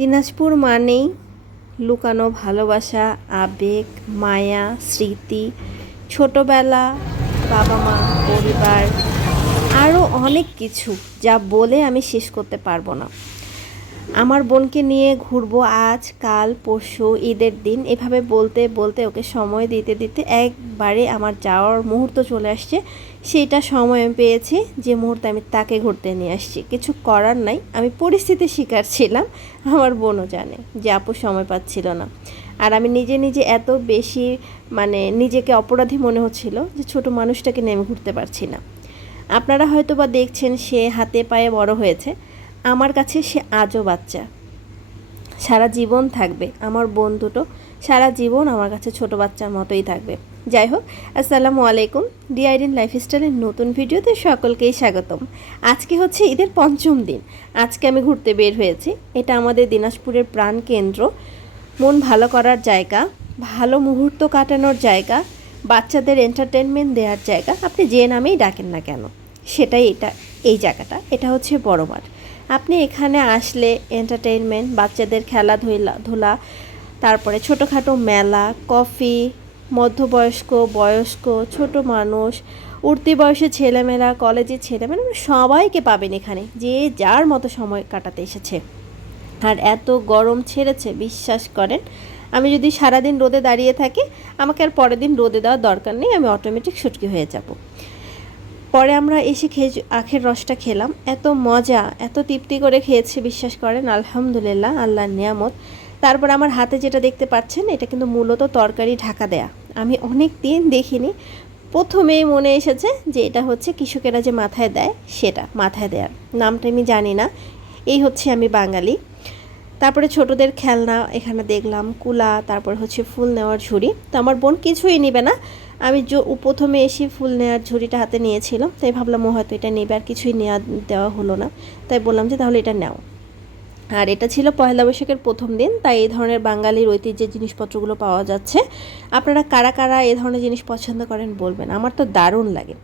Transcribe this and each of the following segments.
দিনাজপুর মানেই লুকানো ভালোবাসা, আবেগ, মায়া, স্মৃতি, ছোটবেলা, বাবা মা, পরিবার, আরও অনেক কিছু যা বলে আমি শেষ করতে পারবো না। আমার বোনকে নিয়ে ঘুরবো আজ কাল পরশু ঈদের দিন, এভাবে বলতে বলতে ওকে সময় দিতে দিতে একবারে আমার যাওয়ার মুহূর্ত চলে আসছে। সেইটা সময় আমি পেয়েছি যে মুহূর্তে আমি তাকে ঘুরতে নিয়ে আসছি। কিছু করার নাই, আমি পরিস্থিতির শিকার ছিলাম। আমার বোনও জানে যে আপু সময় পাচ্ছিল না। আর আমি নিজে নিজে এত বেশি নিজেকে অপরাধী মনে হচ্ছিল যে ছোট মানুষটাকে নিয়ে আমি ঘুরতে পারছি না। আপনারা হয়তো বা দেখছেন সে হাতে পায়ে বড় হয়েছে, আমার কাছে সে আজও বাচ্চা। সারা জীবন থাকবে আমার বোন দুটো, সারা জীবন আমার কাছে ছোট বাচ্চার মতোই থাকবে। যাই হোক, আসসালামু আলাইকুম। ডিআইডিন লাইফস্টাইলের নতুন ভিডিওতে সকলকেই স্বাগতম। আজকে হচ্ছে ঈদের পঞ্চম দিন। আজকে আমি ঘুরতে বের হয়েছি। এটা আমাদের দিনাজপুরের প্রাণকেন্দ্র, মন ভালো করার জায়গা, ভালো মুহূর্ত কাটানোর জায়গা, বাচ্চাদের এন্টারটেনমেন্ট দেওয়ার জায়গা, আপনি যে নামেই ডাকেন না কেন সেটাই এই জায়গাটা। এটা হচ্ছে বড় মাঠ। আপনি এখানে আসলে এন্টারটেইনমেন্ট, বাচ্চাদের খেলাধুলা, তারপরে ছোটোখাটো মেলা, কফি, মধ্যবয়স্ক, বয়স্ক, ছোট মানুষ, উঠতি বয়সের ছেলেমেয়েরা, কলেজের ছেলেমেয়েরা, সবাইকে পাবেন এখানে, যে যার মতো সময় কাটাতে এসেছে। আর এত গরম ছেড়েছে, বিশ্বাস করেন, আমি যদি সারাদিন রোদে দাঁড়িয়ে থাকি, আমাকে আর পরের দিন রোদে দেওয়ার দরকার নেই, আমি অটোমেটিক শুটকি হয়ে যাব। পরে আমরা এসে আখের রসটা খেলাম, এত মজা, এত তৃপ্তি করে খেয়েছি, বিশ্বাস করেন, আলহামদুলিল্লাহ, আল্লাহর নিয়ামত। তারপর আমার হাতে যেটা দেখতে পাচ্ছেন, এটা কিন্তু মূলত তরকারি ঢাকা দেয়া। আমি অনেক দিন দেখিনি, প্রথমেই মনে এসেছে যে এটা হচ্ছে কৃষকেরা যে মাথায় দেয়, সেটা মাথায় দেওয়ার নামটা আমি জানি না। এই হচ্ছে আমি বাঙালি। তারপরে ছোটদের খেলনা এখানে দেখলাম, কুলা, তারপর হচ্ছে ফুল নেওয়ার ঝুড়ি। তো আমার বোন কিছুই নেবে না। আমি প্রথমে এসে ফুল নেওয়ার ঝুড়িটা হাতে নিয়েছিলাম, তাই ভাবলাম ও হয়তো এটা নেবে, আর কিছুই দেওয়া হলো না। তাই বললাম যে তাহলে এটা নাও। আর এটা ছিল পয়লা বৈশাখের প্রথম দিন, তাই এই ধরনের বাঙালির ঐতিহ্যের জিনিসপত্রগুলো পাওয়া যাচ্ছে। আপনারা কারা কারা এই ধরনের জিনিস পছন্দ করেন বলবেন, আমার তো দারুণ লাগে।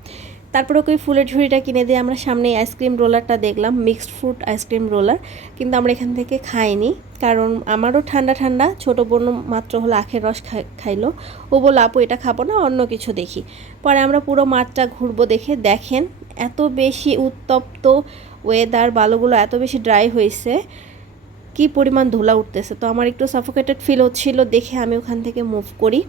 তারপর ওকে ফুলের ঝুড়িটা কিনে দিয়ে আমরা সামনে আইসক্রিম রোলারটা দেখলাম, মিক্সড ফ্রুট আইসক্রিম রোলার। কিন্তু আমরা এখান থেকে খাইনি, কারণ আমারও ঠান্ডা ঠান্ডা, ছোটো বোন মাত্র হলো আখের রস খাইলো। ও বলল আপু এটা খাবো না, অন্য কিছু দেখি। পরে আমরা পুরো মাঠটা ঘুরবো। দেখেন এত বেশি উত্তপ্ত ওয়েদার, বালুগুলো এত বেশি ড্রাই হয়েছে, কি পরিমাণ ধুলা উঠতেছে। তো আমার একটু সাফোকেটেড ফিল হচ্ছিল, দেখে আমি ওখান থেকে মুভ করি।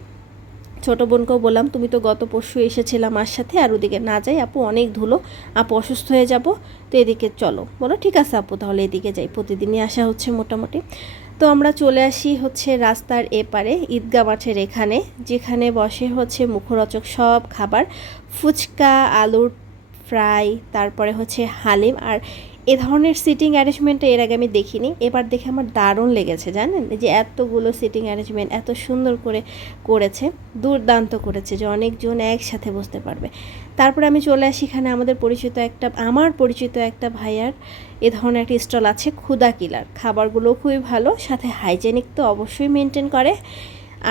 ছোটো বোনকেও বললাম তুমি তো গত পরশু এসেছিলাম আমার সাথে, আর ওদিকে না যাই আপু, অনেক ধুলো, আপু অসুস্থ হয়ে যাব, তো এদিকে চলো। বলো ঠিক আছে আপু, তাহলে এদিকে যাই, প্রতিদিনই আসা হচ্ছে মোটামুটি। তো আমরা চলে আসি হচ্ছে রাস্তার এপারে ঈদগাহ মাঠের এখানে, যেখানে বসে হচ্ছে মুখরোচক সব খাবার, ফুচকা, আলুর ফ্রাই, তারপরে হচ্ছে হালিম। আর এ ধরনের সিটিং অ্যারেঞ্জমেন্টটা এর আগে আমি দেখিনি, এবার দেখে আমার দারুণ লেগেছে। জানেন যে এতগুলো সিটিং অ্যারেঞ্জমেন্ট এত সুন্দর করে করেছে, দুর্দান্ত করেছে, যে অনেকজন একসাথে বসতে পারবে। তারপরে আমি চলে আসি এখানে আমার পরিচিত একটা ভাইয়ার এ ধরনের একটা স্টল আছে, ক্ষুদা কিলার। খাবারগুলো খুবই ভালো, সাথে হাইজেনিক তো অবশ্যই মেনটেন করে,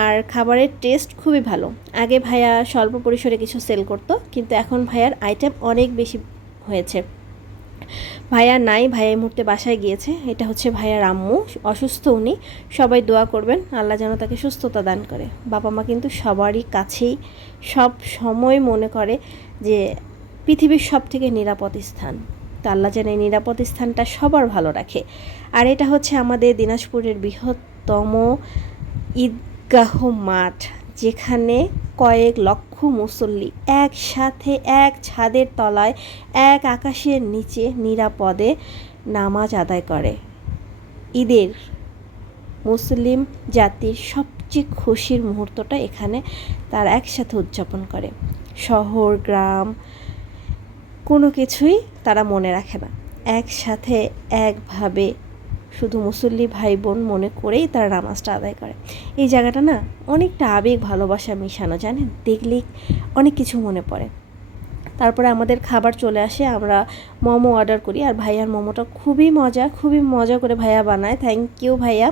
আর খাবারের টেস্ট খুবই ভালো। আগে ভাইয়া স্বল্প পরিসরে কিছু সেল করতো, কিন্তু এখন ভাইয়ার আইটেম অনেক বেশি হয়েছে। ভাইয়া নাই, ভাইয়া এই মুহূর্তে বাসায় গিয়েছে। এটা হচ্ছে ভাইয়ার আম্মু, অসুস্থ উনি। সবাই দোয়া করবেন আল্লাহ যেন তাকে সুস্থতা দান করে। বাবা মা কিন্তু সবারই কাছেই সব সময় মনে করে যে পৃথিবীর সব থেকে নিরাপদ স্থান। তো আল্লাহ যেন এই নিরাপদ স্থানটা সবার ভালো রাখে। আর এটা হচ্ছে আমাদের দিনাজপুরের বৃহত্তম ঈদগাহ মাঠ, যেখানে কয়েক লক্ষ মুসল্লি একসাথে এক ছাদের তলায়, এক আকাশের নিচে নিরাপদে নামাজ আদায় করে। ঈদের মুসলিম জাতির সবচেয়ে খুশির মুহূর্তটা এখানে তারা একসাথে উদযাপন করে। শহর গ্রাম কোনো কিছুই তারা মনে রাখে না, একসাথে একভাবে শুধু মুসল্লি ভাই বোন মনে করেই তারা নামাজটা আদায় করে। এই জায়গাটা না অনেকটা আবেগ ভালোবাসা মিশানো, জানেন, দেখলেই অনেক কিছু মনে পড়ে। তারপরে আমাদের খাবার চলে আসে, আমরা মোমো অর্ডার করি, আর ভাইয়ার মোমোটা খুবই মজা করে ভাইয়া বানায়, থ্যাংক ইউ ভাইয়া।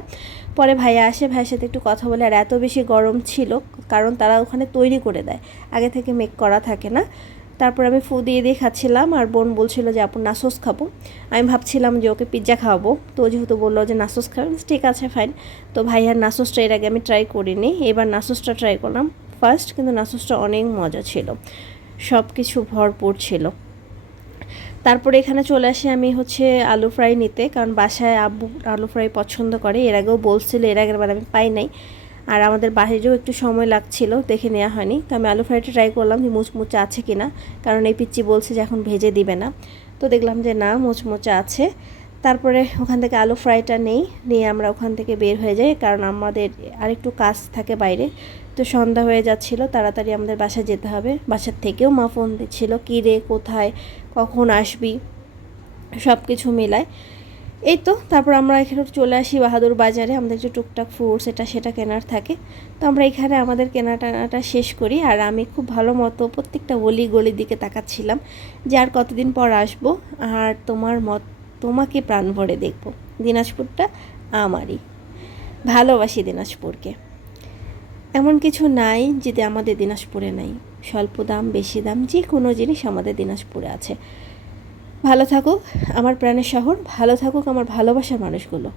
পরে ভাইয়া আসে, ভাইয়ের সাথে একটু কথা বলে, আর এত বেশি গরম ছিল, কারণ তারা ওখানে তৈরি করে দেয়, আগে থেকে মেক করা থাকে না। তারপর আমি ফু দিয়ে দিয়ে খাচ্ছিলাম, আর বোন বলছিল যে আপু নাসোস খাবো। আমি ভাবছিলাম যে ওকে পিৎজা খাওয়াবো, তো যেহেতু বললো যে নাসোস খাবেন, ঠিক আছে ফাইন। তো ভাইয়ার নাসোসটা এর আগে আমি ট্রাই করিনি, এবার নাসোসটা ট্রাই করলাম ফার্স্ট, কিন্তু নাসোসটা অনেক মজা ছিল, সব কিছু ভরপুর ছিল। তারপরে এখানে চলে আসি আমি হচ্ছে আলু ফ্রাই নিতে, কারণ বাসায় আব্বু আলু ফ্রাই পছন্দ করে, এর আগেও বলছিল, এর আগের বার আমি পাই নাই, আর আমাদের বাইরেও একটু সময় লাগছিল, দেখে নেওয়া হয়নি। তো আমি আলু ফ্রাইটা ট্রাই করলাম যে মুচমুচে আছে কি না, কারণ এই পিচ্চি বলছে যে এখন ভেজে দিবে না। তো দেখলাম যে না, মুচমুচে আছে। তারপরে ওখান থেকে আলু ফ্রাইটা নিয়ে আমরা ওখান থেকে বের হয়ে যাই, কারণ আমাদের আরেকটু কাজ থাকে বাইরে। তো সন্ধ্যা হয়ে যাচ্ছিল, তাড়াতাড়ি আমাদের বাসায় যেতে হবে। বাসার থেকেও মা ফোন দিচ্ছিল, কী রে কোথায়, কখন আসবি, সব কিছু মিলায়। এই তো তারপর আমরা এখানে চলে আসি বাহাদুর বাজারে, আমাদের যে টুকটাক ফ্রুটস এটা সেটা কেনার থাকে। তো আমরা এখানে আমাদের কেনাটানাটা শেষ করি, আর আমি খুব ভালো মতো প্রত্যেকটা গলির দিকে তাকাচ্ছিলাম যে আর কতদিন পর আসবো, আর তোমাকে প্রাণ ভরে দেখবো। দিনাজপুরটা আমারই, ভালোবাসি দিনাজপুরকে। এমন কিছু নাই যেটা আমাদের দিনাজপুরে নাই, স্বল্প দাম বেশি দাম যে কোনো জিনিস আমাদের দিনাজপুরে আছে। ভালো থাকুক আমার প্রাণের শহর, ভালো থাকুক আমার ভালোবাসার মানুষগুলো।